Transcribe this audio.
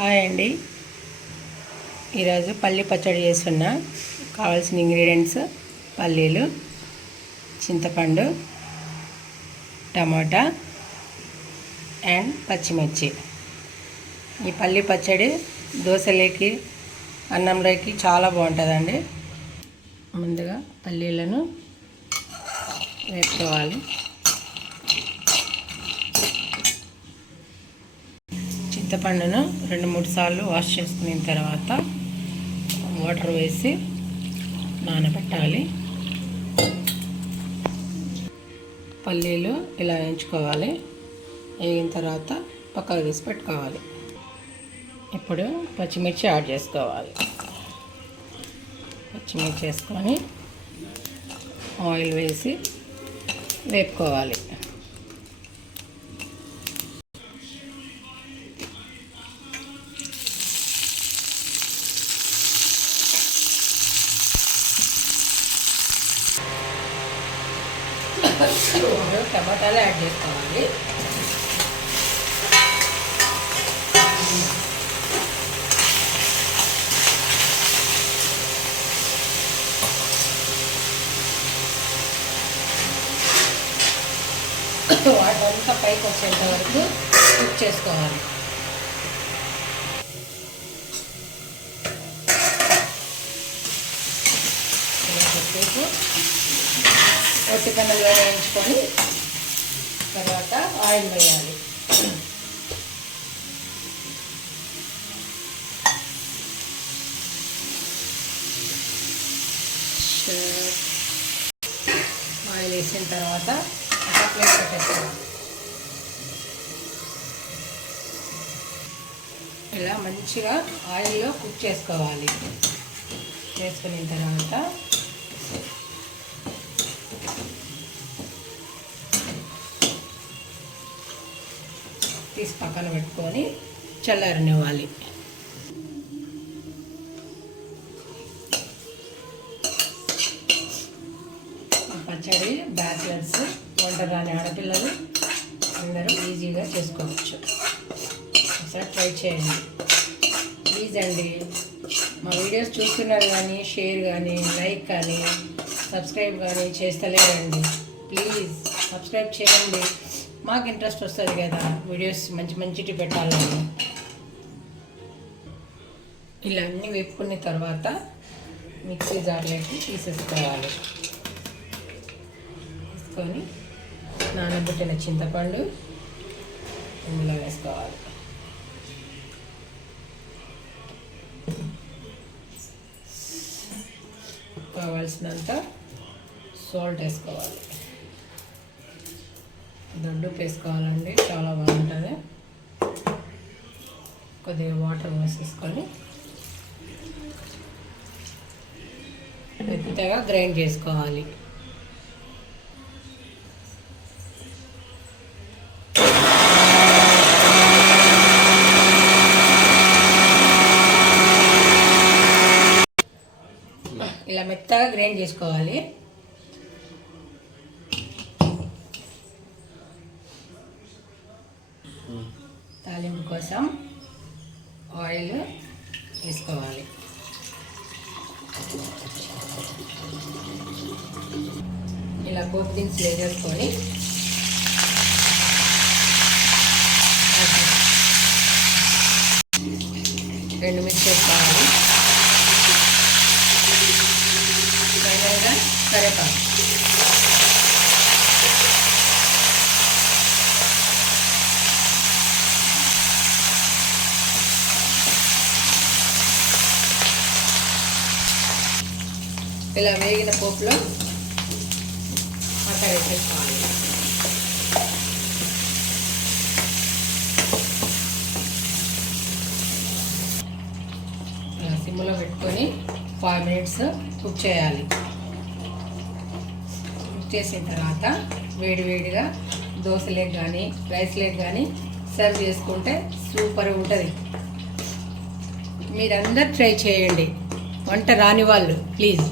Hi అండి. ఈరోజు పల్లి పచ్చడి చేస్తున్నా. కావాల్సిన ఇంగ్రీడియంట్స్ పల్లీలు, చింతపండు, టమాటా అండ్ పచ్చిమిర్చి. ఈ పల్లి పచ్చడి దోశలోకి అన్నంలోకి చాలా బాగుంటుందండి. ముందుగా పల్లీలను వేసుకోవాలి. చింతపండును 2-3 సార్లు వాష్ చేసుకున్న తర్వాత వాటర్ వేసి నానబెట్టాలి. పల్లీలు ఇలా వేయించుకోవాలి. వేగిన తర్వాత పక్కకు తీసి పెట్టుకోవాలి. ఇప్పుడు పచ్చిమిర్చి యాడ్ చేసుకోవాలి. పచ్చిమిర్చి వేసుకొని ఆయిల్ వేసి వేపుకోవాలి. టమాటాలు యాడ్ చేసుకోవాలి. వాటంతా పైకి వచ్చేంత వరకు కుక్ చేసుకోవాలి. ఒట్టి పన్నులుగా వేయించుకొని తర్వాత ఆయిల్ వేయాలి. ఆయిల్ వేసిన తర్వాత ప్లేట్ పెట్టేసుకోవాలి. ఇలా మంచిగా ఆయిల్లో కుక్ చేసుకోవాలి. వేసుకున్న తర్వాత తీసి పక్కన పెట్టుకొని చల్లారనివ్వాలి. పచ్చడి బ్యాచిలర్స్, వంట రాని ఆడపిల్లలు అందరూ ఈజీగా చేసుకోవచ్చు. ఒకసారి ట్రై చేయండి ప్లీజ్ అండి. మా వీడియోస్ చూస్తున్నారు కానీ షేర్ కానీ లైక్ కానీ సబ్స్క్రైబ్ కానీ చేస్తలేరండి. ప్లీజ్ సబ్స్క్రైబ్ చేయండి. మాకు ఇంట్రెస్ట్ వస్తుంది కదా వీడియోస్ మంచి పెట్టాలని. ఇలా అన్నీ వేపుకున్న తర్వాత మిక్సీ జార్లోకి తీసేసుకోవాలి. తీసుకొని నానబెట్టిన చింతపండు ఇందులో వేసుకోవాలి. కావాల్సినంత సాల్ట్ వేసుకోవాలి. దొడ్డు వేసుకోవాలండి, చాలా బాగుంటుంది. కొద్దిగా వాటర్ వేసేసుకొని మెత్తగా గ్రైండ్ చేసుకోవాలి. ఇలా మెత్తగా గ్రైండ్ చేసుకోవాలి. తాలింపు కోసం ఆయిల్ వేసుకోవాలి. ఇలా పోపు దినుసులు వేసేసుకొని ఎండుమిర్చి వేసుకోవాలి. ఫైనల్గా కరివేపాకు. ఇలా వేగిన పోపులో అట్లా వేసేసుకోవాలి. సిమ్లో పెట్టుకొని 5 మినిట్స్ కుక్ చేయాలి. కుక్ చేసిన తర్వాత వేడివేడిగా దోశలేకి కానీ రైస్లేకి కానీ సర్వ్ చేసుకుంటే సూపర్ ఉంటుంది. మీరందరూ ట్రై చేయండి. వంట రాని వాళ్ళు ప్లీజ్.